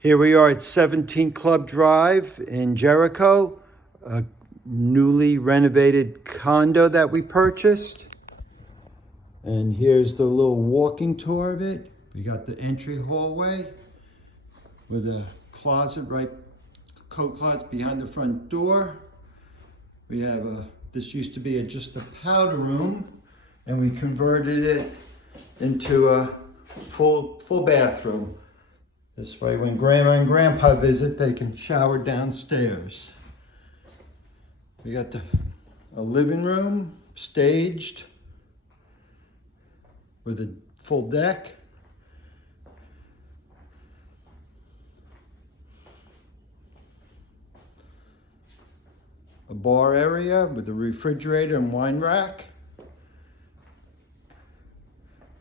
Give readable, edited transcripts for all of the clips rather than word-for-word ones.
Here we are at 17 Club Drive in Jericho, a newly renovated condo that we purchased. And here's the little walking tour of it. We got the entry hallway with a closet, coat closet behind the front door. We have this used to be just a powder room, and we converted it into a full bathroom. This way, when Grandma and Grandpa visit, they can shower downstairs. We got a living room, staged, with a full deck. A bar area with a refrigerator and wine rack.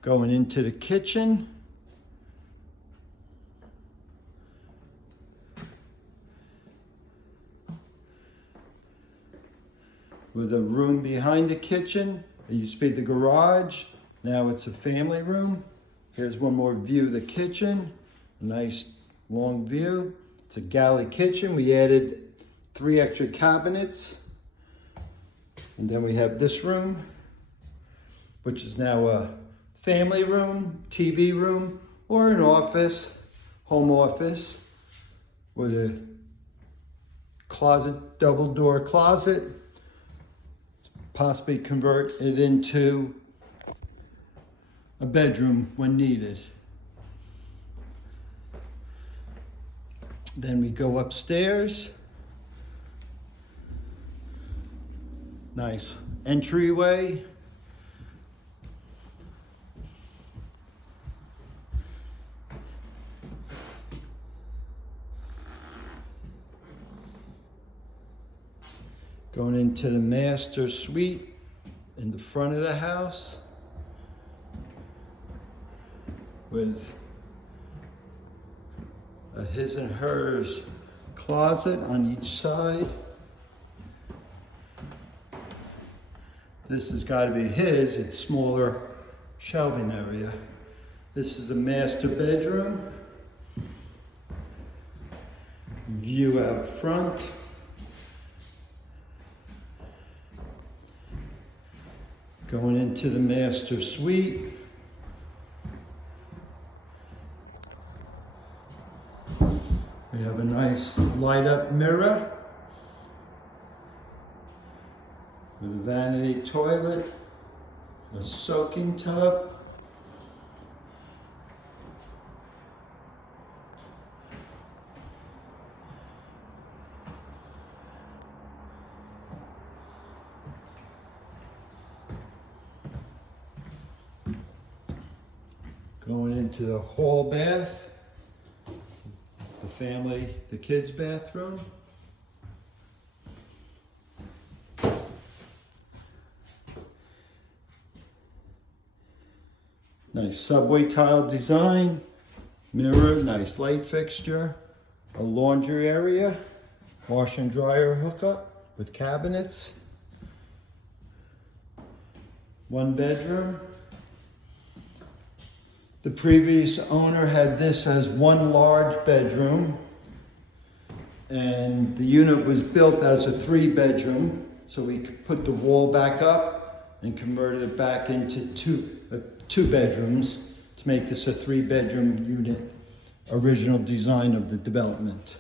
Going into the kitchen. With a room behind the kitchen. It used to be the garage. Now it's a family room. Here's one more view of the kitchen. A nice long view. It's a galley kitchen. We added 3 extra cabinets. And then we have this room, which is now a family room, TV room, or an office, home office, with a closet, double door closet. Possibly convert it into a bedroom when needed. Then we go upstairs. Nice entryway. Going into the master suite in the front of the house with a his and hers closet on each side. This has got to be his, it's smaller shelving area. This is a master bedroom. View out front. Going into the master suite. We have a nice light up mirror with a vanity toilet, a soaking tub. Going into the hall bath, the kids' bathroom. Nice subway tile design, mirror, nice light fixture, a laundry area, wash and dryer hookup with cabinets, 1 bedroom. The previous owner had this as 1 large bedroom, and the unit was built as a 3-bedroom, so we could put the wall back up and converted it back into 2 bedrooms to make this a 3-bedroom unit, original design of the development.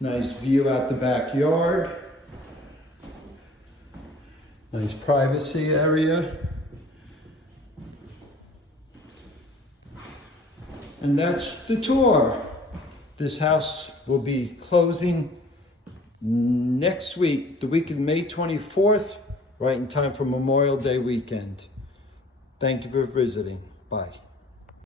Nice view out the backyard, nice privacy area. And that's the tour. This house will be closing next week, the week of May 24th, right in time for Memorial Day weekend. Thank you for visiting. Bye.